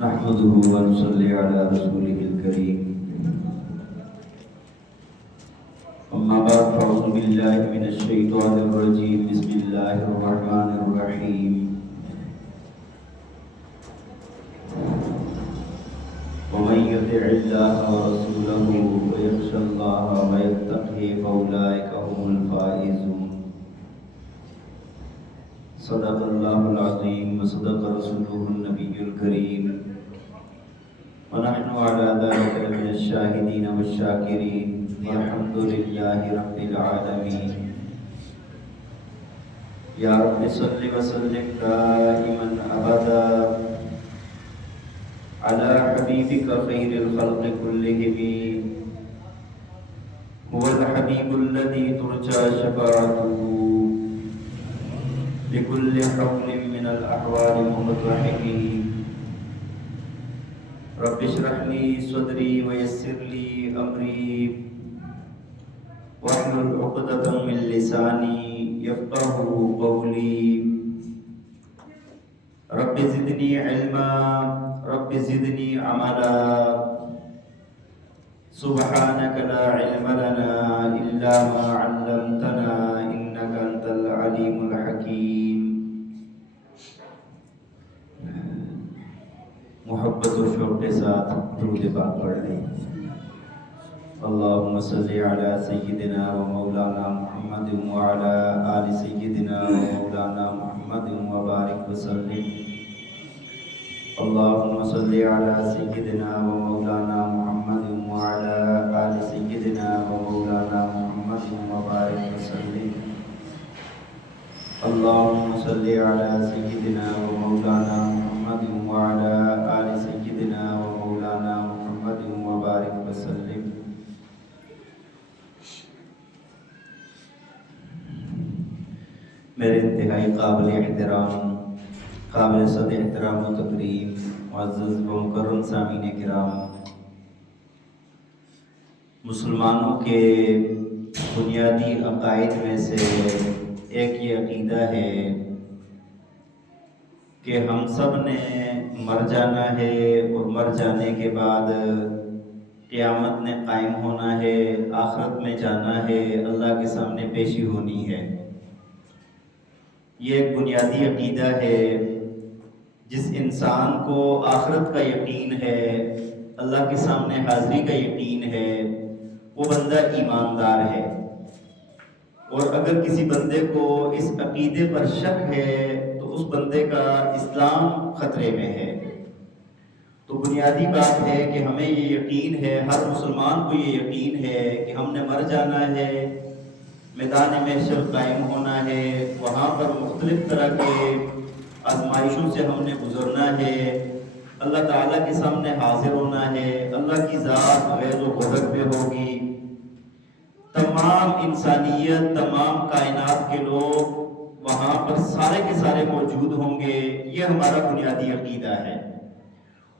نحمده ونصلي على رسوله الكريم. أما بعد فأعوذ بالله من الشيطان الرجيم. بسم الله الرحمن الرحيم. ومن يطع الله ورسوله ويخشى الله ويتقه فأولئك هم الفائزون. صدق الله العظيم وصدق رسوله النبي الكريم، ونحن على ذلك من الشاهدين والشاكرين، والحمد لله رب العالمين. يا رب صل وسلم دائما أبدا على حبيبك خير الخلق كلهم. هو الحبيب الذي ترجى شفاعته لكل حول من الأحوال مقتحم. رب اشرح لي صدري ويسر لي أمري واحلل عقدة من لساني يفقه قولي. رب زدني علما، رب زدني عملا. سبحانك لا علم لنا إلا ما علمتنا إنك أنت العليم الحكيم. محبت و شوق کے ساتھ درود پاک پڑھ لیں. اللہم صلی علی سیدنا و مولانا محمد وعلی آل سیدنا و مولانا محمد وبارک وسلم. اللہم صلی علی سیدنا و مولانا محمد وعلی آل سیدنا و مولانا محمد وبارک وسلم. اللہم صلی علی سیدنا و مولانا محمد وعلی آل سیدنا و مولانا محمد وبارک وسلم. میرے انتہائی قابل احترام، قابل صد احترام و تکریم معزز و مکرم سامعین کرام، مسلمانوں کے بنیادی عقائد میں سے ایک یہ عقیدہ ہے کہ ہم سب نے مر جانا ہے اور مر جانے کے بعد قیامت نے قائم ہونا ہے، آخرت میں جانا ہے، اللہ کے سامنے پیشی ہونی ہے. یہ ایک بنیادی عقیدہ ہے. جس انسان کو آخرت کا یقین ہے، اللہ کے سامنے حاضری کا یقین ہے، وہ بندہ ایماندار ہے. اور اگر کسی بندے کو اس عقیدے پر شک ہے تو اس بندے کا اسلام خطرے میں ہے. تو بنیادی بات ہے کہ ہمیں یہ یقین ہے، ہر مسلمان کو یہ یقین ہے کہ ہم نے مر جانا ہے، میدان محشر قائم ہونا ہے، وہاں پر مختلف طرح کے آزمائشوں سے ہم نے گزرنا ہے، اللہ تعالیٰ کے سامنے حاضر ہونا ہے، اللہ کی ذات غیظ و غضب میں ہوگی. تمام انسانیت، تمام کائنات کے لوگ وہاں پر سارے کے سارے موجود ہوں گے. یہ ہمارا بنیادی عقیدہ ہے.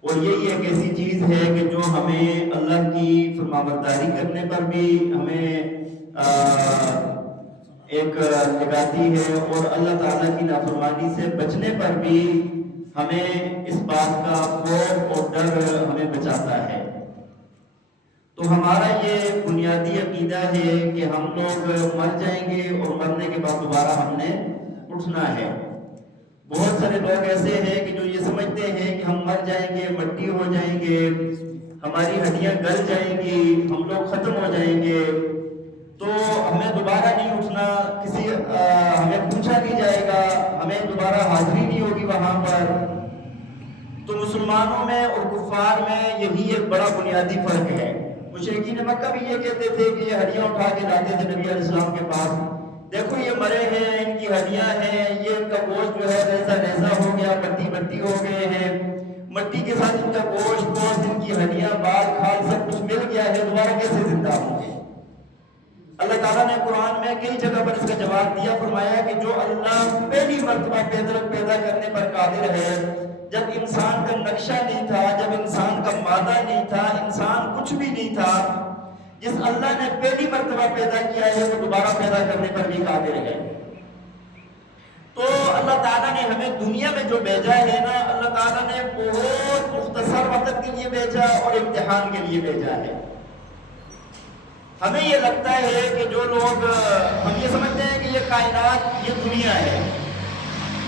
اور یہی ایک ایسی چیز ہے کہ جو ہمیں اللہ کی فرمانبرداری کرنے پر بھی ہمیں ایک لگاتی ہے، اور اللہ تعالیٰ کی نافرمانی سے بچنے پر بھی ہمیں اس بات کا خوف اور ڈر ہمیں بچاتا ہے. تو ہمارا یہ بنیادی عقیدہ ہے کہ ہم لوگ مر جائیں گے اور مرنے کے بعد دوبارہ ہم نے اٹھنا ہے. بہت سارے لوگ ایسے ہیں کہ جو یہ سمجھتے ہیں کہ ہم مر جائیں گے، مٹی ہو جائیں گے، ہماری ہڈیاں گل جائیں گی، ہم لوگ ختم ہو جائیں گے، تو ہمیں دوبارہ نہیں اٹھنا، ہمیں پوچھا نہیں جائے گا، ہمیں دوبارہ حاضری نہیں ہوگی وہاں پر. تو مسلمانوں میں اور کفار میں یہی ایک بڑا بنیادی فرق ہے. مشرکین مکہ بھی یہ کہتے تھے کہ یہ ہڈیاں اٹھا کے لاتے تھے نبی علیہ السلام کے پاس، دیکھو یہ مرے ہیں، ان کی ہڈیاں ہیں، یہ ان کا گوشت جو ہے ریزہ ریزہ ہو گیا، مٹی مٹی ہو گئے ہیں، مٹی کے ساتھ ان کا گوشت، ان کی ہڈیاں، بال کھال سب کچھ مل گیا ہے، دوبارہ کیسے زندہ ہوں گے؟ اللہ تعالیٰ نے قرآن میں کئی جگہ پر اس کا جواب دیا، فرمایا کہ جو اللہ پہلی مرتبہ پیدا کرنے پر قادر ہے، جب انسان کا نقشہ نہیں تھا، جب انسان کا مادہ نہیں تھا، انسان کچھ بھی نہیں تھا، جس اللہ نے پہلی مرتبہ پیدا کیا ہے وہ دوبارہ پیدا کرنے پر بھی قادر ہے. تو اللہ تعالیٰ نے ہمیں دنیا میں جو بھیجا ہے نا، اللہ تعالیٰ نے بہت مختصر وقت کے لیے بھیجا اور امتحان کے لیے بھیجا ہے۔ ہمیں یہ لگتا ہے کہ جو لوگ ہم یہ سمجھتے ہیں کہ یہ کائنات یہ دنیا ہے،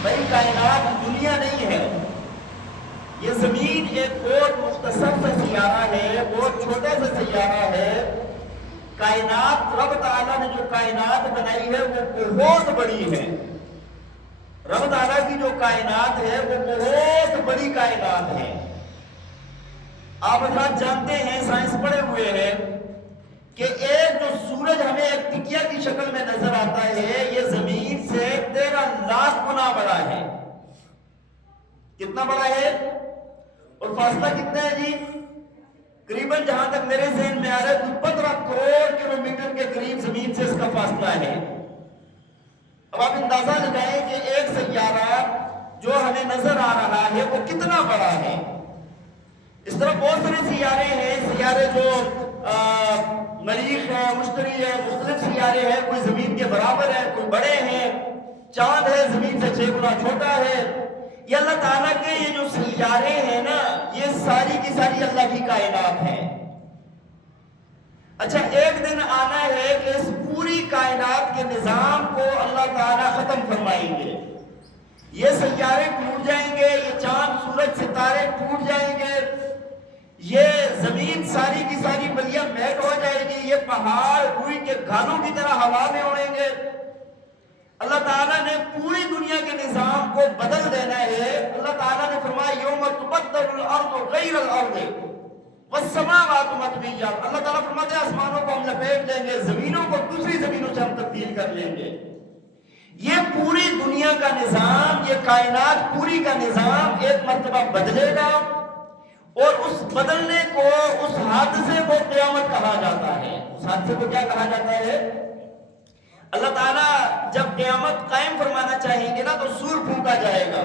بھائی کائنات دنیا نہیں ہے، یہ زمین ایک بہت مختصر سا سیارہ ہے، بہت چھوٹا سا سیارہ ہے۔ کائنات رب تعالیٰ نے جو کائنات بنائی ہے وہ بہت بڑی ہے۔ رب تعالیٰ کی جو کائنات ہے وہ بہت بڑی کائنات ہے۔ آپ حضرات جانتے ہیں، سائنس پڑھے ہوئے ہیں کہ ایک جو سورج ہمیں ایک ٹکیا کی شکل میں نظر آتا ہے، یہ زمین سے 13 لاکھ گنا بڑا ہے۔ کتنا بڑا ہے؟ اور فاصلہ کتنا ہے جی؟ قریباً جہاں تک میرے ذہن میں آ رہا ہے 15 کروڑ کلومیٹر کے قریب زمین سے اس کا فاصلہ ہے۔ اب آپ اندازہ لگائیں کہ ایک سیارہ جو ہمیں نظر آ رہا ہے وہ کتنا بڑا ہے۔ اس طرح بہت سارے سیارے ہیں، سیارے جو مریخ ہے، مشتری ہے، مختلف سیارے ہیں، کوئی زمین کے برابر ہے، کوئی بڑے ہیں۔ چاند ہے زمین سے 6 گنا چھوٹا ہے۔ یہ اللہ تعالیٰ کے یہ جو سیارے ہیں نا، یہ ساری کی ساری اللہ کی کائنات ہے۔ اچھا، ایک دن آنا ہے کہ اس پوری کائنات کے نظام کو اللہ تعالیٰ ختم فرمائیں گے۔ یہ سیارے ٹوٹ جائیں گے، یہ چاند سورج ستارے ٹوٹ جائیں گے، یہ زمین ساری کی ساری بلیا میٹ ہو جائے گی، یہ پہاڑ روئی کے گھانوں کی طرح ہوا میں اڑیں گے۔ اللہ تعالیٰ نے پوری دنیا کے نظام کو بدل دینا ہے۔ اللہ تعالیٰ نے فرمایا یوم تبدل الارض غیر الارض والسماوات مطویات۔ اللہ تعالیٰ فرماتے ہیں آسمانوں کو ہم لپیٹ لیں گے، زمینوں کو دوسری زمینوں سے ہم تبدیل کر لیں گے۔ یہ پوری دنیا کا نظام، یہ کائنات پوری کا نظام ایک مرتبہ بدلے گا، اور اس بدلنے کو، اس حادثے کو قیامت کہا جاتا ہے۔ اس حادثے کو کیا کہا جاتا ہے؟ اللہ تعالیٰ جب قیامت قائم فرمانا چاہیں گے نا تو سور پھونکا جائے گا۔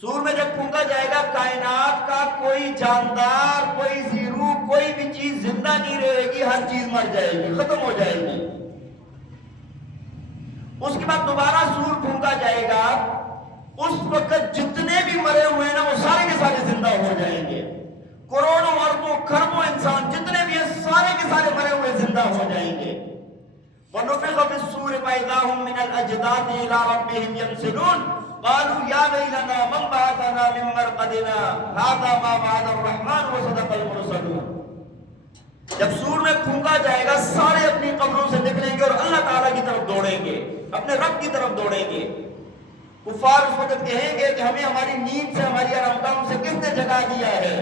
سور میں جب پھونکا جائے گا، کائنات کا کوئی جاندار، کوئی زیرو، کوئی بھی چیز زندہ نہیں رہے گی، ہر چیز مر جائے گی، ختم ہو جائے گی۔ اس کے بعد دوبارہ سور پھونکا جائے گا، اس وقت جتنے بھی مرے ہوئے ہیں نا وہ سارے کے سارے زندہ ہو جائیں گے۔ کروڑوں اربوں کھربوں انسان جتنے بھی ہیں سارے کے سارے مرے ہوئے زندہ ہو جائیں گے۔ وَنُفِخَ فِي الصُّورِ فَإِذَا هُم مِّنَ الْأَجْدَاثِ إِلَىٰ رَبِّهِمْ يَنْسِلُونَ قَالُوا يَا وَيْلَنَا مَنْ بَعَثَنَا مِن مَّرْقَدِنَا هَٰذَا مَا وَعَدَ الرَّحْمَٰنُ وَصَدَقَ الْمُرْسَلُونَ۔ جب سور میں پھونکا جائے گا، سارے اپنی قبروں سے نکلیں گے اور اللہ تعالیٰ کی طرف دوڑیں گے، اپنے رب کی طرف دوڑیں گے۔ کفار اس وقت کہیں گے کہ ہمیں ہماری نیند سے، ہماری آرامگاہوں سے کس نے جگا دیا ہے؟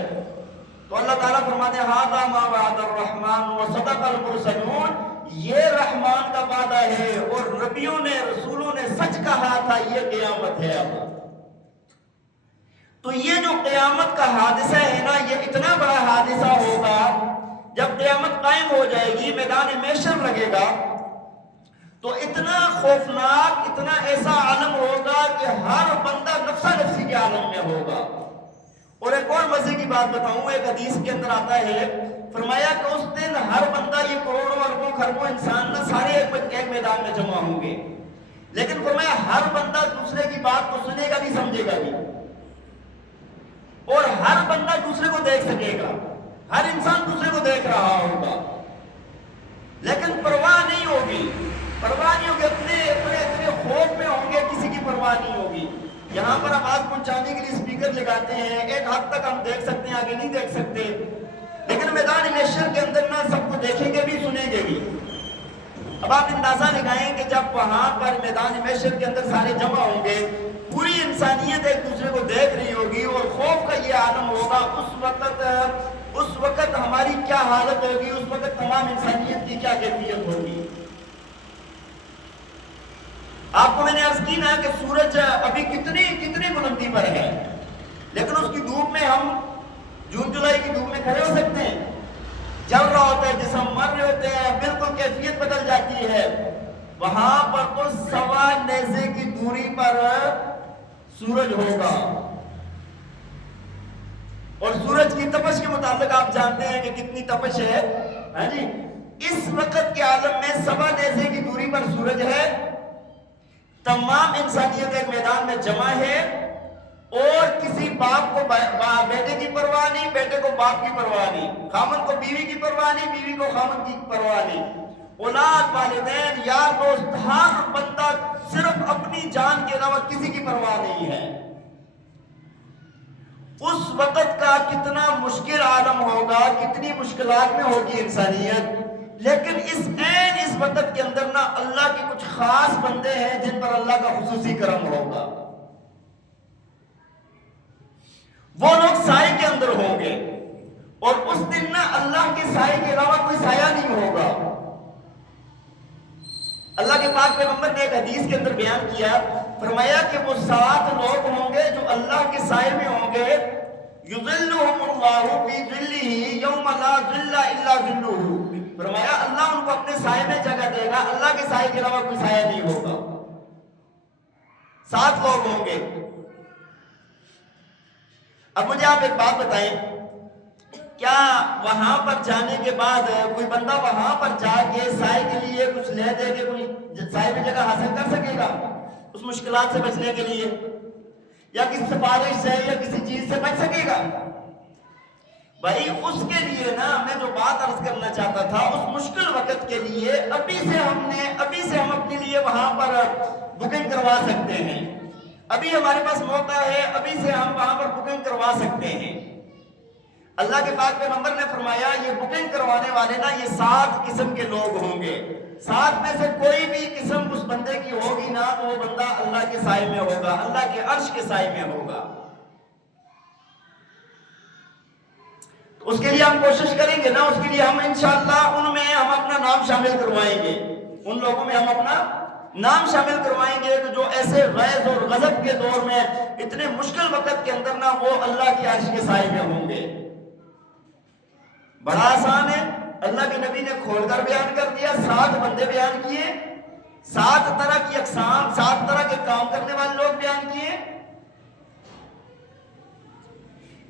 تو اللہ تعالیٰ فرماتے ہیں هَٰذَا مَا وَعَدَ الرَّحْمَٰنُ وَصَدَقَ الْمُرْسَلُونَ، یہ رحمان کا وعدہ ہے اور نبیوں نے، رسولوں نے سچ کہا تھا، یہ قیامت ہے۔ اب تو یہ جو قیامت کا حادثہ ہے نا، یہ اتنا بڑا حادثہ ہوگا، جب قیامت قائم ہو جائے گی، میدان محشر لگے گا، تو اتنا خوفناک، اتنا ایسا عالم ہوگا کہ ہر بندہ نفسا نفسی کے عالم میں ہوگا۔ اور ایک اور مزے کی بات بتاؤں، ایک حدیث کے اندر آتا ہے، فرمایا کہ اس دن ہر بندہ، یہ کروڑوں اربوں کھربوں انسان نہ سارے ایک میدان میں جمع ہوں گے، لیکن فرمایا ہر بندہ دوسرے کی بات کو سنے گا بھی، سمجھے گا بھی، اور ہر بندہ دوسرے کو دیکھ سکے گا، ہر انسان دوسرے کو دیکھ رہا ہوگا، لیکن پرواہ نہیں ہوگی، پرواہ نہیں ہوگی، اپنے خوف میں ہوں گے، کسی کی پرواہ نہیں ہوگی۔ یہاں پر آواز پہنچانے کے لیے اسپیکر لگاتے ہیں، ایک حد تک ہم دیکھ سکتے ہیں، آگے نہیں دیکھ سکتے، لیکن میدان محشر کے اندر نہ سب کو دیکھیں گے بھی، سنیں گے بھی۔ اب آپ اندازہ لگائیں کہ جب وہاں پر میدان محشر کے اندر سارے جمع ہوں گے، پوری انسانیت ایک دوسرے کو دیکھ رہی ہوگی اور خوف کا یہ عالم ہوگا، اس وقت ہماری کیا حالت ہوگی، اس وقت تمام انسانیت کی کیا کیفیت ہوگی۔ آپ کو میں نے عرض کی نا کہ سورج ابھی کتنی بلندی پر ہے، لیکن اس کی دھوپ میں ہم جون جولائی کی دھوپ میں کھڑے ہو سکتے ہیں؟ جل رہا ہوتا ہے جسم، مر رہے ہوتے ہیں، بالکل کیفیت بدل جاتی ہے۔ وہاں پر تو 1.25 نیزے کی دوری پر سورج ہوگا، اور سورج کی تپش کے مطابق آپ جانتے ہیں کہ کتنی تپش ہے، ہاں جی۔ اس وقت کے عالم میں 1.25 نیزے کی دوری پر سورج ہے، تمام انسانیت ایک میدان میں جمع ہے، اور کسی باپ کو بیٹے کی پرواہ نہیں، بیٹے کو باپ کی پرواہ نہیں، خامن کو بیوی کی پرواہ نہیں، بیوی کو خامن کی پرواہ نہیں، اولاد، والدین، یار دوست، ہر بندہ صرف اپنی جان کے علاوہ کسی کی پرواہ نہیں ہے۔ اس وقت کا کتنا مشکل عالم ہوگا، کتنی مشکلات میں ہوگی انسانیت، لیکن اس وقت کے اندر نا اللہ کے کچھ خاص بندے ہیں جن پر اللہ کا خصوصی کرم ہوگا۔ وہ لوگ سائے کے اندر ہوں گے، اور اس دن نا اللہ کے سائے کے علاوہ کوئی سایہ نہیں ہوگا۔ اللہ کے پاک پیغمبر نے ایک حدیث کے اندر بیان کیا، فرمایا کہ وہ 7 لوگ ہوں گے جو اللہ کے سائے میں ہوں گے، یظلہم اللہ فی ظلہ یوم لا ظل الا ظلہ، فرمایا اللہ ان کو اپنے سائے میں جگہ دے گا، اللہ کے سائے کے علاوہ کوئی سایہ نہیں ہوگا۔ 7 لوگ ہوں گے۔ اب مجھے آپ ایک بات بتائیں، کیا وہاں پر جانے کے بعد کوئی بندہ وہاں پر جا کے سائے کے لیے کچھ لے دے کے کوئی سائے میں جگہ حاصل کر سکے گا اس مشکلات سے بچنے کے لیے، یا کسی سفارش سے یا کسی چیز سے بچ سکے گا؟ بھائی اس کے لیے نا میں جو بات عرض کرنا چاہتا تھا، اس مشکل وقت کے لیے ابھی سے ہم اپنے لیے وہاں پر بکنگ کروا سکتے ہیں، ابھی ہمارے پاس موقع ہے، ابھی سے ہم وہاں پر بکنگ کروا سکتے ہیں۔ اللہ کے پاک پیغمبر نے فرمایا یہ بکنگ کروانے والے نا یہ 7 قسم کے لوگ ہوں گے، 7 میں سے کوئی بھی قسم اس بندے کی ہوگی نا تو وہ بندہ اللہ کے سائے میں ہوگا، اللہ کے عرش کے سائے میں ہوگا۔ تو اس کے لیے ہم کوشش کریں گے نا، اس کے لیے ہم انشاءاللہ ان میں ہم اپنا نام شامل کروائیں گے، ان لوگوں میں ہم اپنا نام شامل کروائیں گے جو ایسے غیظ اور غضب کے دور میں اتنے مشکل وقت کے اندر نا وہ اللہ کے عرش کے سائے میں ہوں گے۔ بڑا آسان ہے، اللہ کے نبی نے کھول کر بیان کر دیا، 7 بندے بیان کیے، 7 طرح کی اقسام، 7 طرح کے کام کرنے والے لوگ بیان کیے۔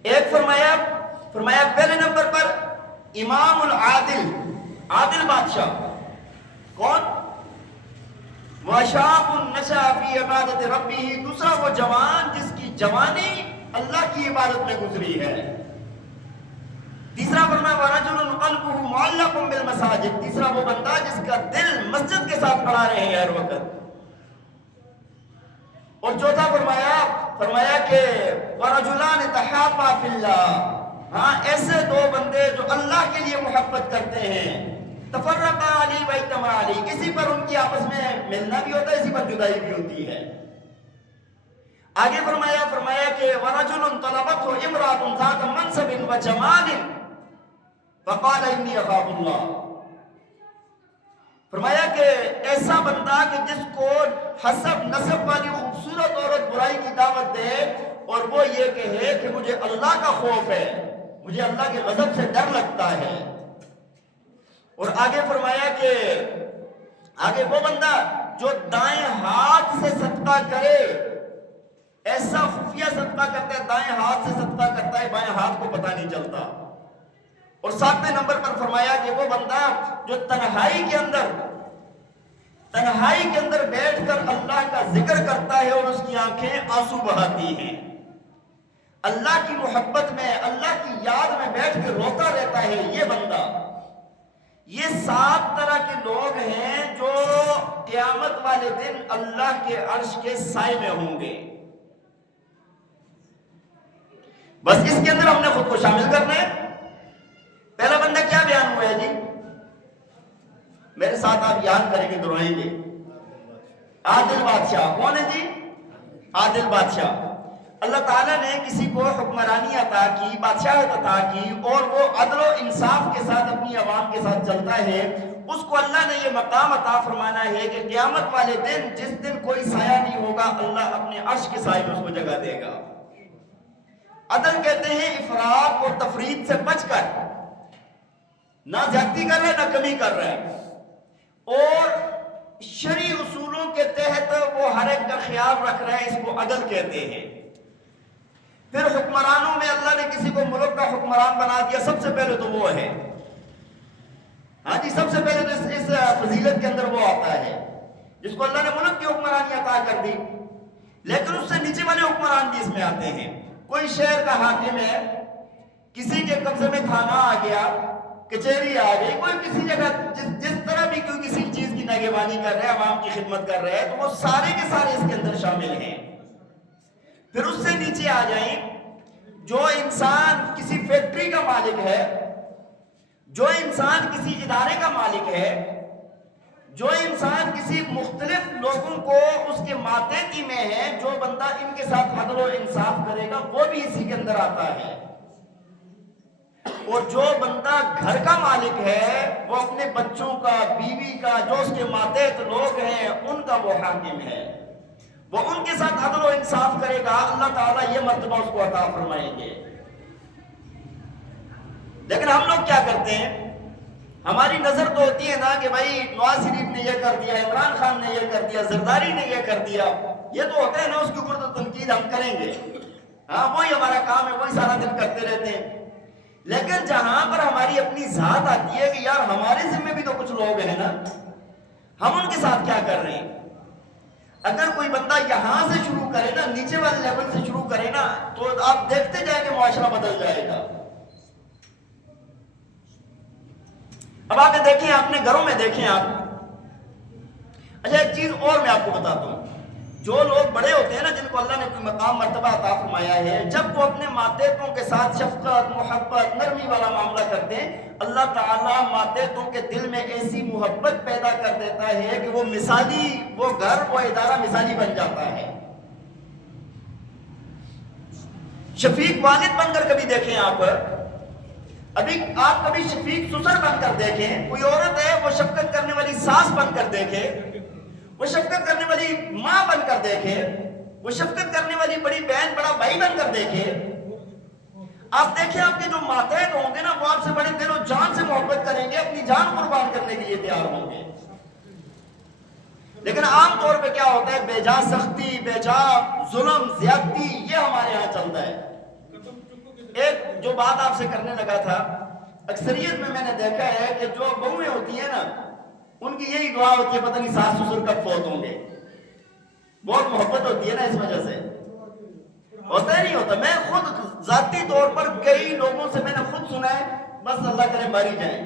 ایک فرمایا پہلے نمبر پر امام العادل، عادل بادشاہ، کون؟ وَشَابٌ نَشَأَ فِي عِبَادَةِ رَبِّهِ، دوسرا وہ جوان جس کی جوانی اللہ کی عبادت میں گزری ہے۔ تیسرا فرمایا وَرَجُلٌ قَلْبُهُ مُعَلَّقٌ بِالْمَسَاجِدِ، تیسرا وہ بندہ جس کا دل مسجد کے ساتھ کھڑا رہے ہر وقت۔ اور چوتھا فرمایا کہ وَرَجُلَانِ تَحَابَّا فِي اللَّهِ، ہاں ایسے 2 بندے جو اللہ کے لیے محبت کرتے ہیں، تفرقا علی و اجتمعا علی، اسی پر ان کی آپس میں ملنا بھی ہوتا ہے، اسی پر جدائی بھی ہوتی ہے۔ آگے فرمایا کہ وَرَجُلٌ طَلَبَتْهُ امْرَأَةٌ ذَاتَ مَنْصَبٍ وَجَمَالٍ فَقَالَ إِنِّي أَخَافُ اللَّهَ، فرمایا کہ ایسا بندہ کہ جس کو حسب نسب والی خوبصورت عورت برائی کی دعوت دے اور وہ یہ کہے کہ مجھے اللہ کا خوف ہے، مجھے اللہ کے غضب سے ڈر لگتا ہے۔ اور آگے فرمایا کہ آگے وہ بندہ جو دائیں ہاتھ سے صدقہ کرے، ایسا خفیہ صدقہ کرتا ہے، دائیں ہاتھ سے صدقہ کرتا ہے، بائیں ہاتھ کو پتہ نہیں چلتا۔ اور 7ویں نمبر پر فرمایا کہ وہ بندہ جو تنہائی کے اندر بیٹھ کر اللہ کا ذکر کرتا ہے اور اس کی آنکھیں آنسو بہاتی ہیں، اللہ کی محبت میں، اللہ کی یاد میں بیٹھ کے روتا رہتا ہے، یہ بندہ۔ یہ 7 طرح کے لوگ ہیں جو قیامت والے دن اللہ کے عرش کے سائے میں ہوں گے۔ بس اس کے اندر ہم نے خود کو شامل کرنا ہے۔ پہلا بندہ کیا بیان ہوا ہے جی؟ میرے ساتھ آپ یاد کریں گے، دہرائیں گے۔ عادل بادشاہ کون ہے جی؟ عادل بادشاہ۔ اللہ تعالیٰ نے کسی کو حکمرانی عطا کی، بادشاہت عطا کی، اور وہ عدل و انصاف کے ساتھ اپنی عوام کے ساتھ چلتا ہے، اس کو اللہ نے یہ مقام عطا فرمانا ہے کہ قیامت والے دن جس دن کوئی سایہ نہیں ہوگا، اللہ اپنے عرش کے سائے میں اس کو جگہ دے گا۔ عدل کہتے ہیں افراط اور تفریط سے بچ کر، نہ زیادتی کر رہا ہے نہ کمی کر رہا ہے، اور شرعی اصولوں کے تحت وہ ہر ایک کا خیال رکھ رہا ہے، اس کو عدل کہتے ہیں۔ پھر حکمرانوں میں اللہ نے کسی کو ملک کا حکمران بنا دیا، سب سے پہلے تو وہ ہے، ہاں جی، سب سے پہلے تو اس فضیلت کے اندر وہ آتا ہے جس کو اللہ نے ملک کی حکمرانی عطا کر دی۔ لیکن اس سے نیچے والے حکمران بھی اس میں آتے ہیں. کوئی شہر کا حاکم ہے, کسی کے قبضے میں تھانہ آ گیا, کچہری آ گئی, کوئی کسی جگہ جس طرح بھی کوئی کسی چیز کی نگہبانی کر رہے ہیں, عوام کی خدمت کر رہے ہیں, تو وہ سارے کے سارے اس کے اندر شامل ہیں. پھر اس سے نیچے آ جائیں, جو انسان کسی فیکٹری کا مالک ہے, جو انسان کسی ادارے کا مالک ہے, جو انسان کسی مختلف لوگوں کو اس کے ماتحتی میں ہے, جو بندہ ان کے ساتھ عدل و انصاف کرے گا وہ بھی اسی کے اندر آتا ہے. اور جو بندہ گھر کا مالک ہے وہ اپنے بچوں کا, بیوی کا, جو اس کے ماتحت لوگ ہیں ان کا وہ حاکم ہے, وہ ان کے ساتھ عدل و انصاف کرے گا, اللہ تعالیٰ یہ مرتبہ اس کو عطا فرمائیں گے. لیکن ہم لوگ کیا کرتے ہیں, ہماری نظر تو ہوتی ہے نا کہ بھائی نواز شریف نے یہ کر دیا, عمران خان نے یہ کر دیا, زرداری نے یہ کر دیا, یہ تو ہوتا ہے نا, اس کے اوپر تو تنقید ہم کریں گے, ہاں وہی ہمارا کام ہے, وہی سارا دن کرتے رہتے ہیں. لیکن جہاں پر ہماری اپنی ذات آتی ہے کہ یار ہمارے ذمہ بھی تو کچھ لوگ ہیں نا, ہم ان کے ساتھ کیا کر رہے ہیں. اگر کوئی بندہ یہاں سے شروع کرے نا, نیچے والے لیول سے شروع کرے نا, تو آپ دیکھتے جائیں کہ معاشرہ بدل جائے گا. اب آپ دیکھیں, اپنے گھروں میں دیکھیں آپ. اچھا ایک چیز اور میں آپ کو بتاتا ہوں, جو لوگ بڑے ہوتے ہیں نا, جن کو اللہ نے کوئی مقام مرتبہ عطا فرمایا ہے, جب وہ اپنے ماتحتوں کے ساتھ شفقت, محبت, نرمی والا معاملہ کرتے ہیں, اللہ تعالیٰ ماتحتوں کے دل میں ایسی محبت پیدا کر دیتا ہے کہ وہ مثالی, وہ گھر, وہ ادارہ مثالی بن جاتا ہے. شفیق والد بن کر کبھی دیکھیں آپ, ابھی آپ کبھی شفیق سسر بن کر دیکھیں. کوئی عورت ہے وہ شفقت کرنے والی ساس بن کر دیکھے, وہ شفقت کرنے والی ماں بن کر دیکھے, وہ شفقت کرنے والی بڑی بہن, بڑا بھائی بن کر دیکھے. آپ دیکھیں آپ کے جو ماتحت ہوں گے نا, وہ آپ سے بڑے دل و جان سے محبت کریں گے, اپنی جان قربان کرنے کے لیے تیار ہوں گے. لیکن عام طور پہ کیا ہوتا ہے, بے جا سختی, بے جا ظلم, زیادتی, یہ ہمارے یہاں چلتا ہے. ایک جو بات آپ سے کرنے لگا تھا, اکثریت میں نے دیکھا ہے کہ جو بہویں ہوتی ہیں نا, ان کی یہی دعا ہوتی ہے, پتہ نہیں ساس سسر کب فوت ہوں گے. بہت محبت ہوتی ہے نا اس وجہ سے. ہوتا ہے نہیں ہوتا. میں خود ذاتی طور پر کئی لوگوں سے میں نے خود سنا ہے, بس اللہ کرے ماری جائیں,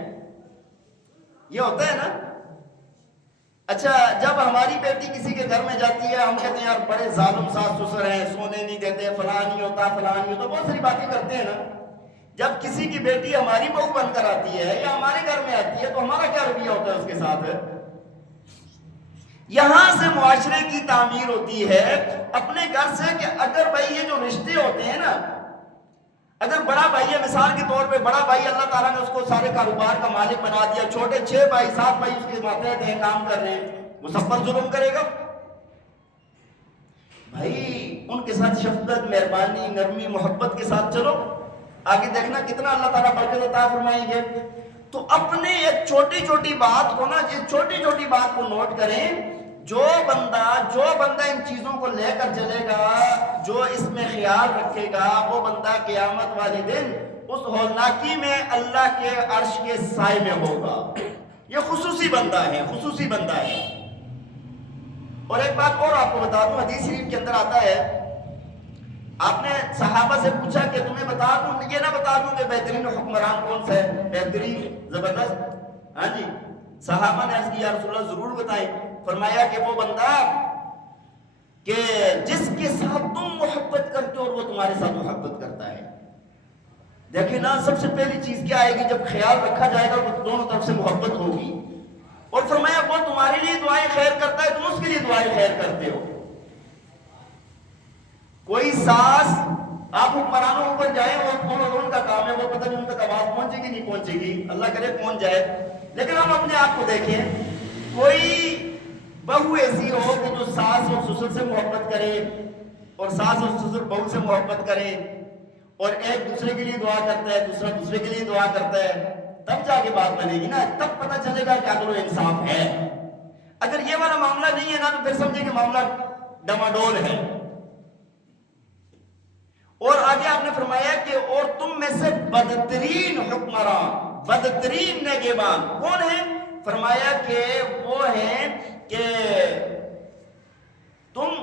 یہ ہوتا ہے نا. اچھا جب ہماری بیٹی کسی کے گھر میں جاتی ہے, ہم کہتے ہیں یار بڑے ظالم ساس سسر ہیں, سونے نہیں دیتے, فلاں نہیں ہوتا, فلاں نہیں ہوتا, بہت ساری باتیں کرتے ہیں نا. جب کسی کی بیٹی ہماری بہو بن کر آتی ہے یا ہمارے گھر میں آتی ہے, تو ہمارا کیا رویہ ہوتا ہے اس کے ساتھ. یہاں سے معاشرے کی تعمیر ہوتی ہے اپنے گھر سے, کہ اگر بھائی یہ جو رشتے ہوتے ہیں نا, اگر بڑا بھائی ہے, مثال کے طور پہ بڑا بھائی اللہ تعالیٰ نے اس کو سارے کاروبار کا مالک بنا دیا, چھوٹے 6 بھائی 7 بھائی اس کے ماتحت ہیں, کام کر رہے ہیں, وہ سب پر ظلم کرے گا. بھائی ان کے ساتھ شفقت, مہربانی, نرمی, محبت کے ساتھ چلو, آگے دیکھنا کتنا اللہ تعالیٰ برکت عطا فرمائیں گے. تو اپنے ایک چھوٹی چھوٹی بات کو نا, یہ چھوٹی چھوٹی بات کو نوٹ کریں. جو بندہ ان چیزوں کو لے کر چلے گا, جو اس میں خیال رکھے گا, وہ بندہ قیامت والے دن اس ہولناکی میں اللہ کے عرش کے سائے میں ہوگا. یہ خصوصی بندہ ہے, خصوصی بندہ ہے. اور ایک بات اور آپ کو بتا دوں, حدیث شریف کے اندر آتا ہے, آپ نے صحابہ سے پوچھا کہ تمہیں بتا دوں, یہ نہ بتا دوں کہ بہترین حکمران کون سا ہے, بہترین, زبردست. ہاں جی, صحابہ نے عرض کیا یا رسول اللہ ضرور بتائیں. فرمایا کہ وہ بندہ کہ جس کے ساتھ تم محبت کرتے ہو اور وہ تمہارے ساتھ محبت کرتا ہے. دیکھیں نا, سب سے پہلی چیز کیا آئے گی, جب خیال رکھا جائے گا وہ دونوں طرف سے محبت ہوگی. اور فرمایا وہ تمہارے لیے دعائیں خیر کرتا ہے, تم اس کے لیے دعائیں خیر کرتے ہو. کوئی ساس, آپ حکمرانوں پر جائیں, وہ ان کا کام ہے, وہ پتہ نہیں ان تک آواز پہنچے گی نہیں پہنچے گی, اللہ کرے پہنچ جائے. لیکن ہم اپنے آپ کو دیکھیں, کوئی بہو ایسی ہو کہ جو ساس اور سسر سے محبت کرے, اور ساس اور سسر بہو سے محبت کرے, اور ایک دوسرے کے لیے دعا کرتا ہے, دوسرا دوسرے کے لیے دعا کرتا ہے, تب جا کے بات بنے گی نا, تب پتہ چلے گا کہ عدل و انصاف ہے. اگر یہ والا معاملہ نہیں ہے نا, تو پھر سمجھے کہ معاملہ ڈماڈول ہے. اور آگے آپ نے فرمایا کہ اور تم میں سے بدترین حکمران, بدترین نگہبان کون ہیں؟ فرمایا کہ وہ ہیں کہ تم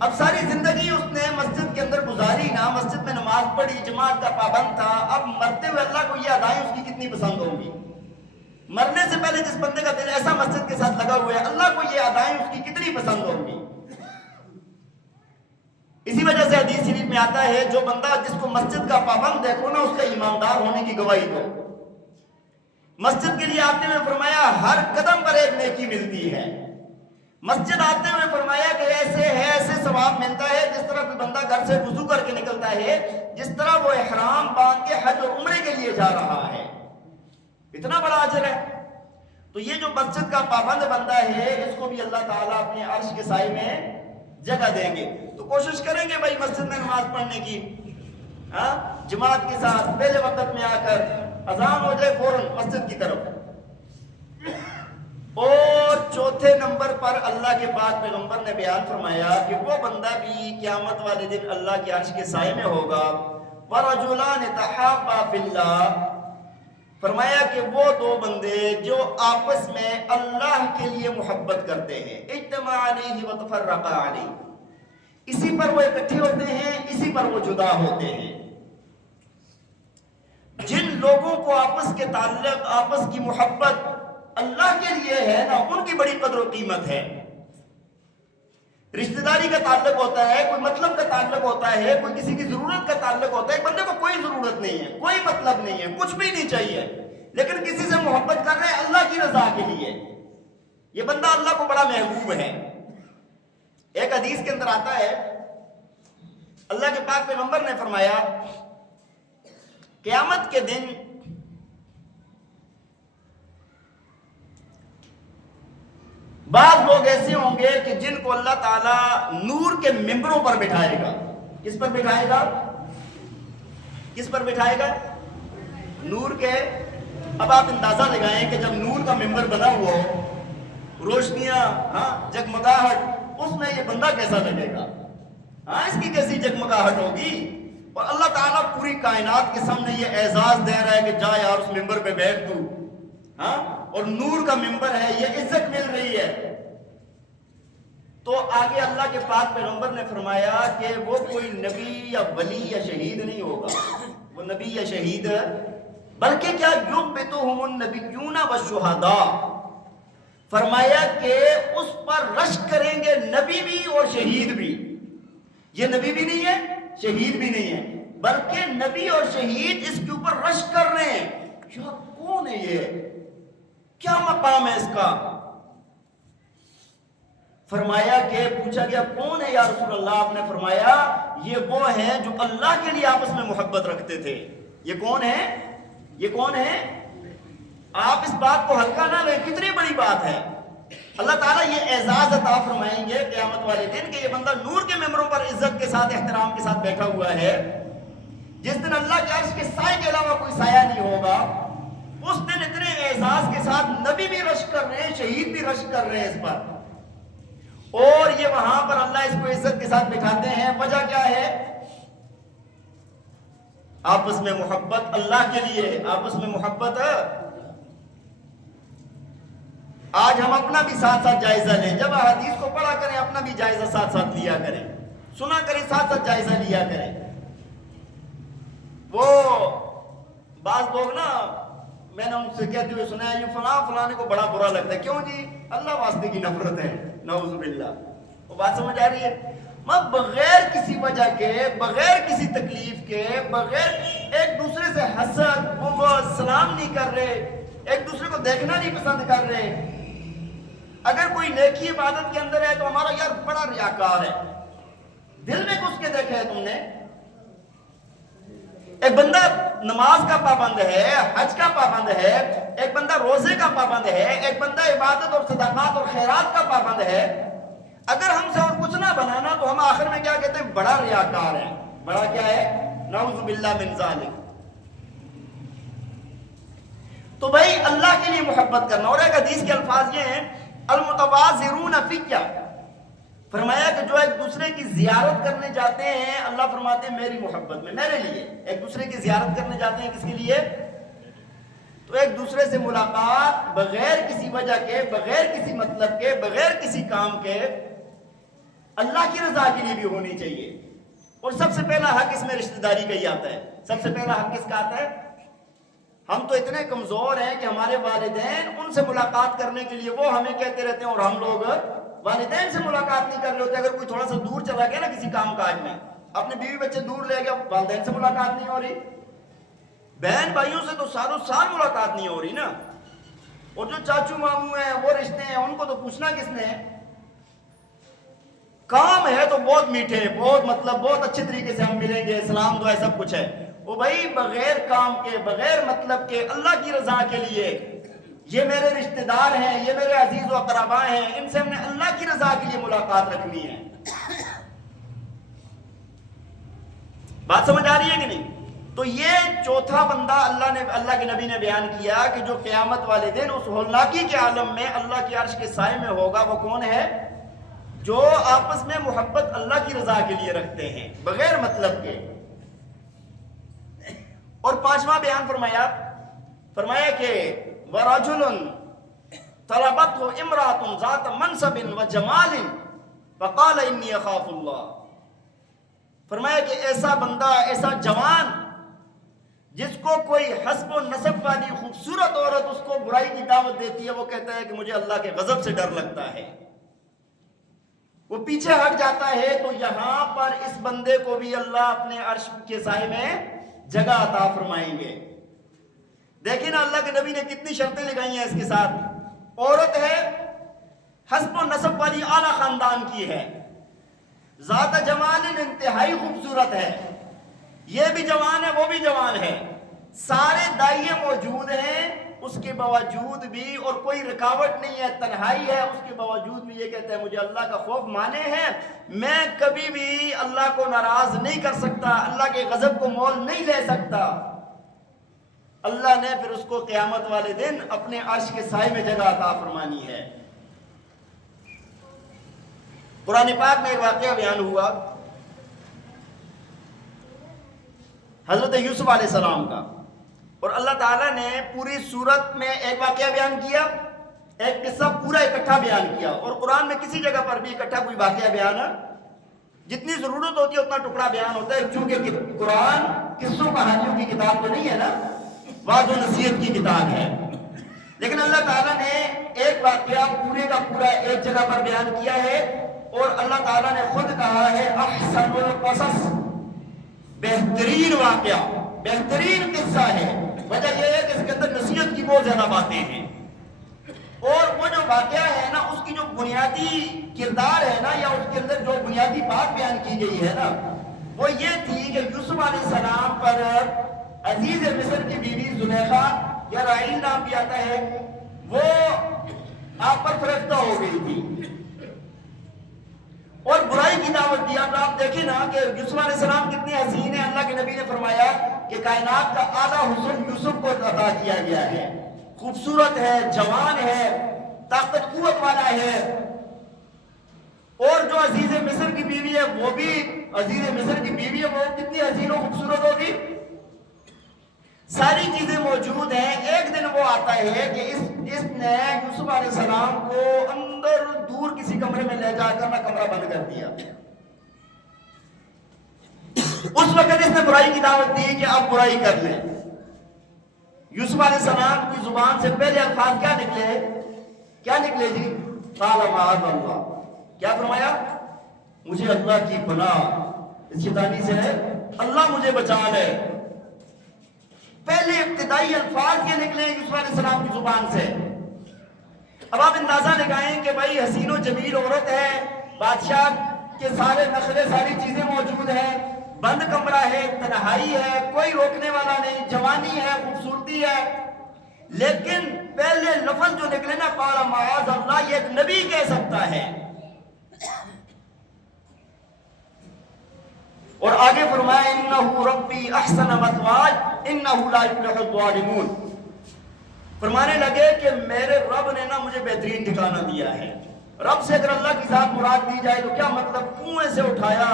اب ساری زندگی اس نے مسجد کے اندر گزاری نا، مسجد میں نماز پڑھی، جماعت کا پابند تھا، اب مرتے ہوئے اللہ کو یہ ادائیں اس کی کتنی پسند ہوں گی؟ مرنے سے پہلے جس بندے کا دل ایسا مسجد کے ساتھ لگا ہوا ہے، اللہ کو یہ ادائیں اس کی کتنی پسند ہوں گی؟ اسی وجہ سے حدیث شریف میں آتا ہے جو بندہ جس کو مسجد کا پابند دیکھو نا، اس کا ایماندار ہونے کی گواہی دو۔ مسجد کے لیے آتے ہوئے فرمایا ہر قدم پر ایک نیکی ملتی ہے۔ مسجد آتے ہوئے فرمایا کہ ایسے ہے، ایسے ثواب ملتا ہے جس طرح کوئی بندہ گھر سے وضو کر کے نکلتا ہے، جس طرح وہ احرام باندھ کے حج اور عمرے کے لیے جا رہا ہے، اتنا بڑا اجر ہے۔ تو یہ جو مسجد کا پابند بندہ ہے، اس کو بھی اللہ تعالیٰ اپنے عرش کے سائے میں جگہ دیں گے۔ تو کوشش کریں گے بھائی مسجد میں نماز پڑھنے کی، جماعت کے ساتھ پہلے وقت میں آ کر، اذان ہو جائے فوراً مسجد کی طرف۔ اور چوتھے نمبر پر اللہ کے پاک پیغمبر نے بیان فرمایا کہ وہ بندہ بھی قیامت والے دن اللہ کے عرش کے سائے میں ہوگا۔ وَرَجُلَانِ تَحَابَّا فِي اللَّهِ، فرمایا کہ وہ دو بندے جو آپس میں اللہ کے لیے محبت کرتے ہیں، اجتمع علیہ وتفرق علیہ، اسی پر وہ اکٹھے ہوتے ہیں، اسی پر وہ جدا ہوتے ہیں۔ جن لوگوں کو آپس کے تعلق، آپس کی محبت اللہ کے لیے ہے نا، ان کی بڑی قدر و قیمت ہے۔ رشتہ داری کا تعلق ہوتا ہے، کوئی مطلب کا تعلق ہوتا ہے، کوئی کسی کی ضرورت کا تعلق ہوتا ہے۔ ایک بندے کو کوئی ضرورت نہیں ہے، کوئی مطلب نہیں ہے، کچھ بھی نہیں چاہیے، لیکن کسی سے محبت کر رہے ہیں اللہ کی رضا کے لیے، یہ بندہ اللہ کو بڑا محبوب ہے۔ ایک حدیث کے اندر آتا ہے، اللہ کے پاک پیغمبر نے فرمایا قیامت کے دن بعض لوگ ایسے ہوں گے کہ جن کو اللہ تعالیٰ نور کے ممبروں پر بٹھائے گا۔ کس پر بٹھائے گا؟ کس پر بٹھائے گا؟ نور کے۔ اب آپ اندازہ لگائیں کہ جب نور کا ممبر بنا ہوا ہو، روشنیاں، جگمگاہٹ، اس میں یہ بندہ کیسا لگے گا؟ اس کی کیسی جگمگاہٹ ہوگی؟ اور اللہ تعالیٰ پوری کائنات کے سامنے یہ اعزاز دے رہا ہے کہ جا یار اس ممبر پہ بیٹھ تو، اور نور کا ممبر ہے، یہ عزت مل رہی ہے۔ تو آگے اللہ کے پاک پیغمبر نے فرمایا کہ وہ کوئی نبی یا ولی یا شہید نہیں ہوگا، وہ نبی یا شہید بلکہ کیا یغبطہم النبیون والشہداء، فرمایا کہ اس پر رشک کریں گے نبی بھی اور شہید بھی۔ یہ نبی بھی نہیں ہے، شہید بھی نہیں ہے، بلکہ نبی اور شہید اس کے اوپر رشک کر رہے ہیں۔ یار کون ہے یہ؟ کیا مقام ہے اس کا؟ فرمایا کہ پوچھا گیا کون ہے یا رسول اللہ؟ آپ نے فرمایا یہ وہ ہیں جو اللہ کے لیے آپس میں محبت رکھتے تھے۔ یہ کون ہے؟ یہ کون ہے؟ آپ اس بات کو ہلکا نہ لیں، کتنی بڑی بات ہے۔ اللہ تعالیٰ یہ اعزاز عطا فرمائیں گے قیامت والے دن کہ یہ بندہ نور کے ممبروں پر عزت کے ساتھ، احترام کے ساتھ بیٹھا ہوا ہے، جس دن اللہ کے عرش کے سائے کے علاوہ کوئی سایہ نہیں ہوگا۔ اس دن اتنے اعزاز کے ساتھ نبی بھی رشک کر رہے ہیں، شہید بھی رشک کر رہے ہیں اس پر، اور یہ وہاں پر اللہ اس کو عزت کے ساتھ بٹھاتے ہیں۔ وجہ کیا ہے؟ آپس میں محبت اللہ کے لیے، آپس میں محبت۔ آج ہم اپنا بھی ساتھ ساتھ جائزہ لیں، جب حدیث کو پڑھا کریں اپنا بھی جائزہ ساتھ ساتھ لیا کریں، سنا کریں ساتھ ساتھ جائزہ لیا کریں۔ وہ بعض لوگ نا، میں نے ان سے کہتے ہوئے سنا ہے یہ فلانے کو بڑا برا لگتا ہے، کیوں جی؟ اللہ واسطے کی نفرت ہے، نعوذ باللہ۔ وہ بات سمجھ آ رہی ہے؟ میں بغیر کسی وجہ کے، بغیر کسی تکلیف کے، بغیر ایک دوسرے سے حسد، بغض، سلام نہیں کر رہے، ایک دوسرے کو دیکھنا نہیں پسند کر رہے۔ اگر کوئی نیکی عبادت کے اندر ہے تو ہمارا یار بڑا ریاکار ہے، دل میں گھس کے دیکھا ہے تم نے؟ ایک بندہ نماز کا پابند ہے، حج کا پابند ہے، ایک بندہ روزے کا پابند ہے، ایک بندہ عبادت اور صدقات اور خیرات کا پابند ہے، اگر ہم سے اور کچھ نہ بنانا تو ہم آخر میں کیا کہتے ہیں؟ بڑا ریاکار ہے۔ بڑا کیا ہے؟ نعوذ باللہ من ذالک۔ تو بھائی اللہ کے لیے محبت کرنا۔ اور ایک حدیث کے الفاظ یہ ہیں، المتواضرون فیہ، فرمایا کہ جو ایک دوسرے کی زیارت کرنے جاتے ہیں، اللہ فرماتے ہیں میری محبت میں، میرے لیے۔ ایک دوسرے کی زیارت کرنے جاتے ہیں کس کے لیے؟ تو ایک دوسرے سے ملاقات بغیر کسی وجہ کے، بغیر کسی مطلب کے، بغیر کسی کام کے، اللہ کی رضا کے لیے بھی ہونی چاہیے. اور سب سے پہلا حق اس میں رشتہ داری کا ہی آتا ہے. سب سے پہلا حق کس کا آتا ہے؟ ہم تو اتنے کمزور ہیں کہ ہمارے والدین ان سے ملاقات کرنے کے لیے وہ ہمیں کہتے رہتے ہیں اور ہم لوگ والدین سے ملاقات نہیں کر رہے ہوتے. اگر کوئی تھوڑا سا دور چلا گیا نا کسی کام کاج میں, اپنے بیوی بچے دور لے گیا, والدین سے ملاقات نہیں ہو رہی. بہن بھائیوں سے تو سالوں سال ملاقات نہیں ہو رہی نا. اور جو چاچو ماموں ہیں وہ رشتے ہیں ان کو تو پوچھنا کس نے. کام ہے تو بہت میٹھے, بہت بہت اچھے طریقے سے ہم ملیں گے, سلام دعا سب کچھ ہے. وہ بھائی بغیر کام کے, بغیر مطلب کے, اللہ کی رضا کے لیے, یہ میرے رشتہ دار ہیں, یہ میرے عزیز و اقربا ہیں, ان سے ہم نے اللہ کی رضا کے لیے ملاقات رکھنی ہے. بات سمجھ آ رہی ہے کہ نہیں؟ تو یہ چوتھا بندہ اللہ کے نبی نے بیان کیا کہ جو قیامت والے دن اس ہولناکی کے عالم میں اللہ کی عرش کے سائے میں ہوگا, وہ کون ہے؟ جو آپس میں محبت اللہ کی رضا کے لیے رکھتے ہیں بغیر مطلب کے. اور پانچواں بیان فرمایا کہ وَرَجُلٌ طَلَبَتْهُ امْرَأَةٌ ذَاتَ مَنْصَبٍ وَجَمَالٍ فَقَالَ إِنِّي أَخَافُ اللَّهَ. فرمایا کہ ایسا بندہ, ایسا جوان جس کو کوئی حسب و نسب والی خوبصورت عورت اس کو برائی کی دعوت دیتی ہے, وہ کہتا ہے کہ مجھے اللہ کے غضب سے ڈر لگتا ہے. وہ پیچھے ہٹ جاتا ہے. تو یہاں پر اس بندے کو بھی اللہ اپنے عرش کے سائے میں جگہ عطا فرمائیں گے. دیکھیں نا اللہ کے نبی نے کتنی شرطیں لگائی ہیں اس کے ساتھ. عورت ہے, حسب و نسب والی اعلیٰ خاندان کی ہے, ذات جمال انتہائی خوبصورت ہے, یہ بھی جوان ہے وہ بھی جوان ہے, سارے دائیں موجود ہیں, اس کے باوجود بھی, اور کوئی رکاوٹ نہیں ہے, تنہائی ہے, اس کے باوجود بھی یہ کہتا ہے مجھے اللہ کا خوف مانے ہیں, میں کبھی بھی اللہ کو ناراض نہیں کر سکتا, اللہ کے غضب کو مول نہیں لے سکتا. اللہ نے پھر اس کو قیامت والے دن اپنے عرش کے سائے میں جگہ عطا فرمانی ہے. قرآن پاک میں ایک واقعہ بیان ہوا حضرت یوسف علیہ السلام کا, اور اللہ تعالیٰ نے پوری سورت میں ایک واقعہ بیان کیا, ایک قصہ پورا اکٹھا بیان کیا. اور قرآن میں کسی جگہ پر بھی اکٹھا کوئی واقعہ بیان ہے, جتنی ضرورت ہوتی ہے اتنا ٹکڑا بیان ہوتا ہے, چونکہ قرآن قصوں کہانیوں کی کتاب تو نہیں ہے نا, وعظ و نصیحت کی کتاب ہے. لیکن اللہ تعالیٰ نے ایک واقعہ پورے کا پورا ایک جگہ پر بیان کیا ہے, اور اللہ تعالیٰ نے خود کہا ہے احسن القصص, بہترین واقعہ, بہترین قصہ ہے. وجہ یہ ہے کہ اس کے اندر نصیحت کی بہت زیادہ باتیں ہیں. اور وہ جو واقعہ ہے نا, اس کی جو بنیادی کردار ہے نا, یا اس کے اندر جو بنیادی بات بیان کی گئی ہے نا, وہ یہ تھی کہ یوسف علیہ السلام پر عزیز مصر کی بیوی زلیخا, یا رائل نام بھی آتا ہے, وہ آپ پر فرشتہ ہو گئی تھی اور برائی کی دعوت دیا. تو آپ دیکھیں نا کہ یوسف علیہ السلام کتنے حسین ہیں. اللہ کے نبی نے فرمایا کہ کائنات کا اعلیٰ حسن یوسف کو عطا کیا گیا ہے, خوبصورت ہے, جوان ہے, طاقت قوت والا ہے. اور جو عزیز مصر کی بیوی ہے وہ بھی عزیز مصر کی بیوی ہے, وہ کتنی حسین و خوبصورت ہوگی. ساری چیزیں موجود ہیں. ایک دن وہ آتا ہے کہ اس نے یوسف علیہ السلام کو اندر دور کسی کمرے میں لے جا کر نہ کمرہ بند کر دیا. اس وقت اس نے برائی کی دعوت دی کہ اب برائی کر لیں. یوسف علیہ السلام کی زبان سے پہلے الفاظ کیا نکلے جی؟ قال معاذ اللہ. کیا فرمایا؟ مجھے اللہ کی پناہ اس شیطانی سے ہے, اللہ مجھے بچا لے. پہلے ابتدائی الفاظ یہ نکلے یوسف علیہ السلام کی زبان سے. اب آپ اندازہ لگائیں کہ بھائی حسین و جمیل عورت ہے, بادشاہ کے سارے نخرے, ساری چیزیں موجود ہیں, بند کمرہ ہے, تنہائی ہے, کوئی روکنے والا نہیں, جوانی ہے, خوبصورتی ہے, لیکن پہلے لفظ جو نکلے نا قال معاذ اللہ, یہ ایک نبی کہہ سکتا ہے. اور آگے فرمایا انہ ربی احسن مثواج انہ لا یفلح الظالمون. فرمانے لگے کہ میرے رب نے نا مجھے بہترین ٹھکانہ دیا ہے. رب سے اگر اللہ کی ذات مراد دی جائے تو کیا مطلب, کنویں سے اٹھایا,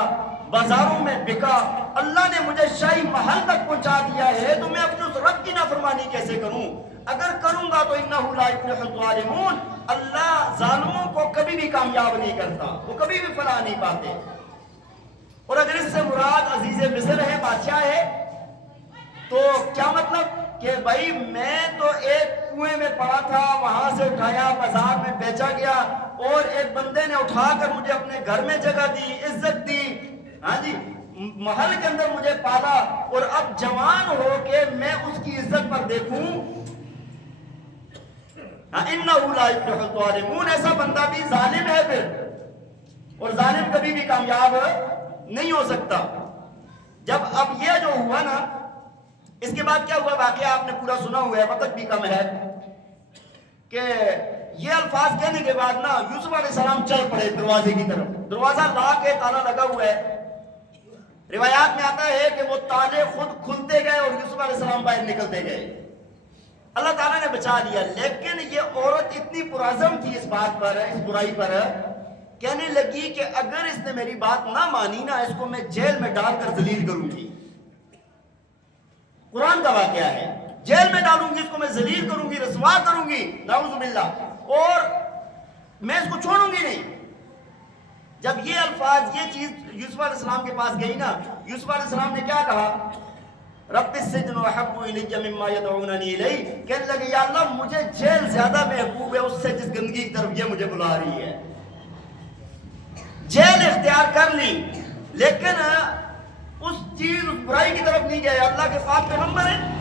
بازاروں میں بکا, اللہ نے مجھے شاہی محل تک پہنچا دیا ہے, تو میں اپنے اس رب کی نافرمانی کیسے کروں؟ اگر کروں گا تو انہ لا یفلح الظالمون، اللہ ظالموں کو کبھی بھی کامیاب نہیں کرتا، وہ کبھی بھی فلاح نہیں پاتے۔ اور اگر اس سے مراد عزیز مصر ہے، بادشاہ ہے، تو کیا مطلب کہ بھائی میں تو ایک کنویں میں پڑا تھا، وہاں سے اٹھایا، بازار میں بیچا گیا، اور ایک بندے نے اٹھا کر مجھے اپنے گھر میں جگہ دی، عزت دی، ہاں جی، محل کے اندر مجھے پالا، اور اب جوان ہو کے میں اس کی عزت پر دیکھوں، اِنَّهُ لَا يُفْلِحُ الظَّالِمُونَ، ایسا بندہ بھی ظالم ہے پھر، اور ظالم کبھی بھی کامیاب نہیں ہو سکتا۔ جب اب یہ جو ہوا نا، اس کے بعد کیا ہوا واقعہ آپ نے پورا سنا ہوا ہے، وقت بھی کم ہے، کہ یہ الفاظ کہنے کے بعد نا یوسف علیہ السلام چل پڑے دروازے کی طرف، دروازہ لا کے تالا لگا ہوا ہے، روایات میں آتا ہے کہ وہ تالے خود کھلتے گئے اور یوسف علیہ السلام باہر نکلتے گئے، اللہ تعالیٰ نے بچا لیا۔ لیکن یہ عورت اتنی پرعزم تھی اس بات پر، اس برائی پر، کہنے لگی کہ اگر اس نے میری بات نہ مانی نا، اس کو میں جیل میں ڈال کر ذلیل کروں گی۔ قرآن کا واقعہ ہے، جیل میں ڈالوں گی اس کو، میں ذلیل کروں گی، رسوا کروں گی، نعوذ باللہ، اور میں اس کو چھوڑوں گی نہیں۔ جب یہ الفاظ، یہ چیز یوسف علیہ السلام کے پاس گئی نا، یوسف علیہ السلام نے کیا کہا؟ رب السجن احب الی مما یدعوننی الیہ، کہنے لگے یا اللہ مجھے جیل زیادہ محبوب ہے اس سے جس گندگی کی طرف یہ مجھے بلا رہی ہے۔ جیل اختیار کر لی، لیکن اس چیز، اس برائی کی طرف نہیں گئے، اللہ کے پاک پیغمبر ہیں۔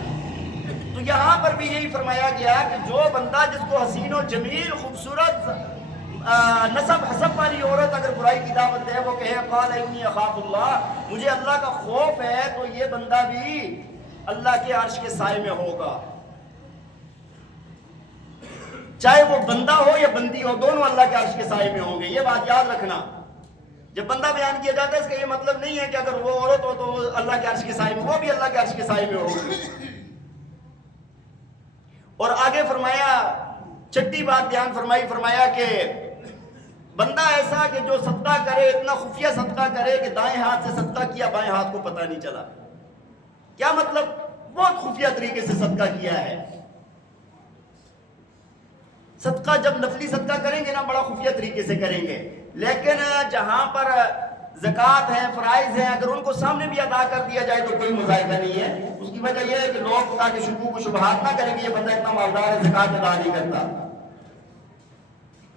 تو یہاں پر بھی یہی فرمایا گیا کہ جو بندہ جس کو حسین و جمیل، خوبصورت، نسب حسب والی عورت اگر برائی کی دعوت دے، وہ کہے قال انی اخاف اللہ، مجھے اللہ کا خوف ہے، تو یہ بندہ بھی اللہ کے عرش کے سائے میں ہوگا، چاہے وہ بندہ ہو یا بندی ہو، دونوں اللہ کے عرش کے سائے میں ہوں گے۔ یہ بات یاد رکھنا، جب بندہ بیان کیا جاتا ہے اس کا یہ مطلب نہیں ہے کہ اگر وہ عورت ہو تو وہ اللہ کے عرش کے سائے میں، وہ بھی اللہ کے عرش کے سائے میں ہوگی۔ اور آگے فرمایا، چھٹی بات بیان فرمائی، فرمایا کہ بندہ ایسا کہ جو صدقہ کرے، اتنا خفیہ صدقہ کرے کہ دائیں ہاتھ سے صدقہ کیا، بائیں ہاتھ کو پتہ نہیں چلا۔ کیا مطلب؟ بہت خفیہ طریقے سے صدقہ کیا ہے۔ صدقہ جب نفلی صدقہ کریں گے نا، بڑا خفیہ طریقے سے کریں گے، لیکن جہاں پر زکوٰۃ ہیں، فرائض ہیں، اگر ان کو سامنے بھی ادا کر دیا جائے تو کوئی مذائقہ نہیں ہے۔ اس کی وجہ یہ ہے کہ لوگ تاکہ شکوک و شبہات نہ کریں کہ یہ بندہ اتنا مالدار ہے، زکوٰۃ ادا نہیں کرتا،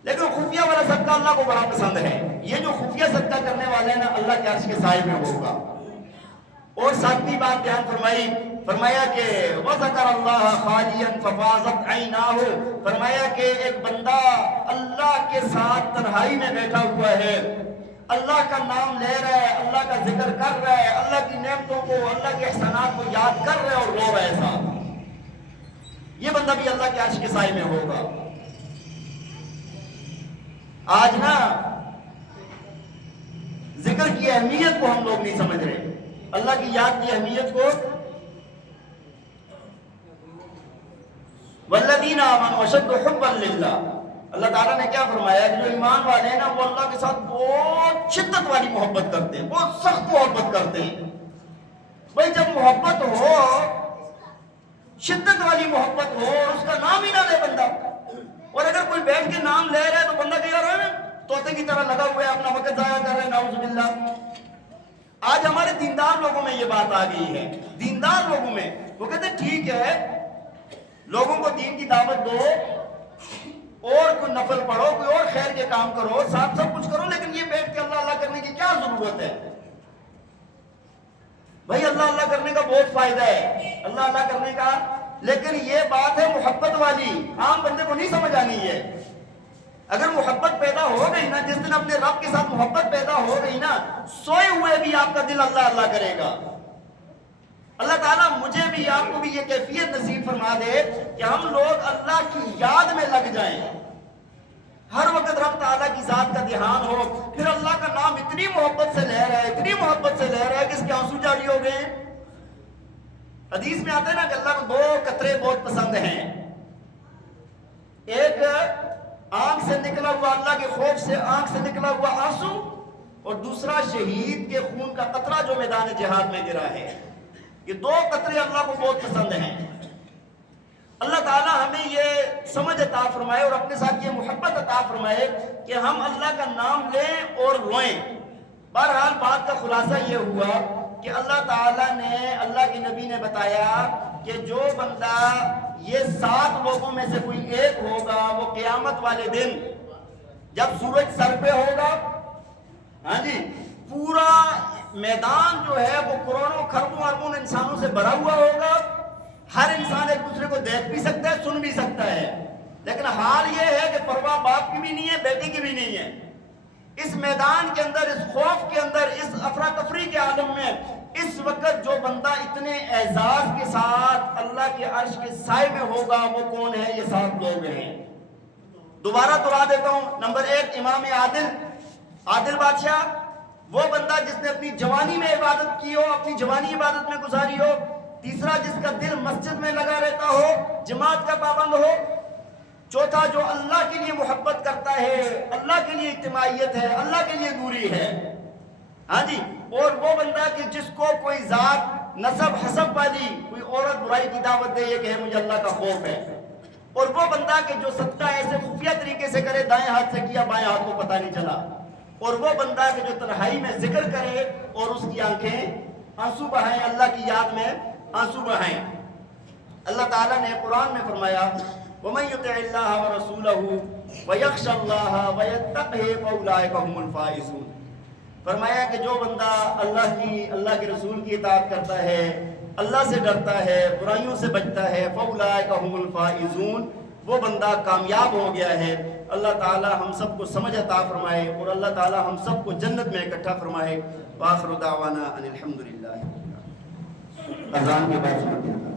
لیکن خفیہ والا صدقہ اللہ کو بڑا پسند ہے۔ یہ جو خفیہ صدقہ کرنے والے ہیں نا، اللہ کے عرش کے سائے میں ہوگا۔ اور ساتویں بات بیان فرمائی، فرمایا کہ وَذَكَرَ اللَّهَ خَالِيًا فَفَاضَتْ عَيْنَاهُ، فرمایا کہ ایک بندہ اللہ کے ساتھ تنہائی میں بیٹھا ہوا ہے، اللہ کا نام لے رہا ہے، اللہ کا ذکر کر رہا ہے، اللہ کی نعمتوں کو، اللہ کے احسانات کو یاد کر رہا ہے اور رو رہا ہے صاحب، یہ بندہ بھی اللہ کے عرش کے سائے میں ہوگا۔ آج نا ذکر کی اہمیت کو ہم لوگ نہیں سمجھ رہے، اللہ کی یاد کی اہمیت کو۔ والذین آمنوا اشد حبا للہ، اللہ تعالیٰ نے کیا فرمایا کہ جو ایمان والے ہیں نا، وہ اللہ کے ساتھ بہت شدت والی محبت کرتے ہیں، بہت سخت محبت کرتے ہیں۔ بھائی جب محبت ہو، شدت والی محبت ہو، اور اس کا نام ہی نہ لے بندہ، اور اگر کوئی بیٹھ کے نام لے رہا ہے تو بندہ کہہ رہا ہے طوطے کی طرح لگا ہوا ہے، اپنا وقت ضائع کر رہے ہیں، نعوذ باللہ۔ آج ہمارے دیندار لوگوں میں یہ بات آ گئی ہے، دیندار لوگوں میں وہ کہتے ہیں ٹھیک ہے لوگوں کو دین کی دعوت دو، اور کوئی نفل پڑھو، کوئی اور خیر کے کام کرو، ساتھ سب کچھ کرو، لیکن یہ بیٹھ کے اللہ اللہ کرنے کی کیا ضرورت ہے؟ بھائی اللہ اللہ کرنے کا بہت فائدہ ہے، اللہ اللہ کرنے کا، لیکن یہ بات ہے محبت والی، عام بندے کو نہیں سمجھ آنی ہے۔ اگر محبت پیدا ہو گئی نا، جس دن اپنے رب کے ساتھ محبت پیدا ہو گئی نا، سوئے ہوئے بھی آپ کا دل اللہ اللہ کرے گا۔ اللہ تعالیٰ مجھے بھی آپ کو بھی یہ کیفیت نصیب فرما دے کہ ہم لوگ اللہ کی یاد میں لگ جائیں، ہر وقت رب تعالیٰ کی ذات کا دھیان ہو، پھر اللہ کا نام اتنی محبت سے لے رہا ہے، اتنی محبت سے لے رہا ہے کہ اس کے آنسو جاری ہو گئے ہیں۔ حدیث میں آتا ہے نا کہ اللہ کو دو قطرے بہت پسند ہیں، ایک آنکھ سے نکلا ہوا، اللہ کے خوف سے آنکھ سے نکلا ہوا آنسو، اور دوسرا شہید کے خون کا قطرہ جو میدان جہاد میں گرا ہے۔ یہ دو قطرے اللہ کو بہت پسند ہیں۔ اللہ تعالیٰ ہمیں یہ سمجھ عطا فرمائے اور اپنے ساتھ یہ محبت عطا فرمائے کہ ہم اللہ کا نام لیں اور روئیں۔ بہرحال بات کا خلاصہ یہ ہوا کہ اللہ تعالیٰ نے، اللہ کے نبی نے بتایا کہ جو بندہ یہ 7 لوگوں میں سے کوئی ایک ہوگا، وہ قیامت والے دن جب سورج سر پہ ہوگا، ہاں جی، پورا میدان جو ہے وہ کروڑوں کھربوں اربوں انسانوں سے بھرا ہوا ہوگا، ہر انسان ایک دوسرے کو دیکھ بھی سکتا ہے، سن بھی سکتا ہے، لیکن حال یہ ہے کہ پرواہ باپ کی بھی نہیں ہے، بیٹی کی بھی نہیں ہے۔ اس میدان کے اندر، اس خوف کے اندر، اس افراتفری کے عالم میں اس وقت جو بندہ اتنے اعزاز کے ساتھ اللہ کے عرش کے سائے میں ہوگا، وہ کون ہے؟ یہ 7 لوگ ہیں۔ دوبارہ دہرا دیتا ہوں۔ نمبر 1 امام عادل بادشاہ، وہ بندہ جس نے اپنی جوانی میں عبادت کی ہو، اپنی جوانی عبادت میں گزاری ہو۔ تیسرا جس کا دل مسجد میں لگا رہتا ہو، جماعت کا پابند ہو۔ چوتھا جو اللہ کے لیے محبت کرتا ہے، اللہ کے لیے اجتماعیت ہے، اللہ کے لیے دوری ہے، ہاں جی۔ اور وہ بندہ کہ جس کو کوئی ذات نسب حسب والی کوئی عورت برائی کی دعوت دے، یہ کہ مجھے اللہ کا خوف ہے۔ اور وہ بندہ کہ جو صدقہ ایسے خفیہ طریقے سے کرے، دائیں ہاتھ سے کیا بائیں ہاتھ کو پتہ نہیں چلا۔ اور وہ بندہ کہ جو تنہائی میں ذکر کرے اور اس کی آنکھیں آنسو بہائیں، اللہ کی یاد میں آنسو بہائیں۔ اللہ تعالیٰ نے قرآن میں فرمایا وَمَن يُطِعِ اللَّهَ وَرَسُولَهُ وَيَخْشَ اللَّهَ وَيَتَّقْهِ فَأُولَٰئِكَ هُمُ الْفَائِزُونَ۔ فرمایا کہ جو بندہ اللہ کے رسول کی اطاعت کرتا ہے، اللہ سے ڈرتا ہے، برائیوں سے بچتا ہے، فَأُولَٰئِكَ هُمُ الْفَائِزُونَ، وہ بندہ کامیاب ہو گیا ہے۔ اللہ تعالیٰ ہم سب کو سمجھ عطا فرمائے اور اللہ تعالیٰ ہم سب کو جنت میں اکٹھا فرمائے۔ وآخر دعوانا ان الحمدللہ۔ اذان کے بعد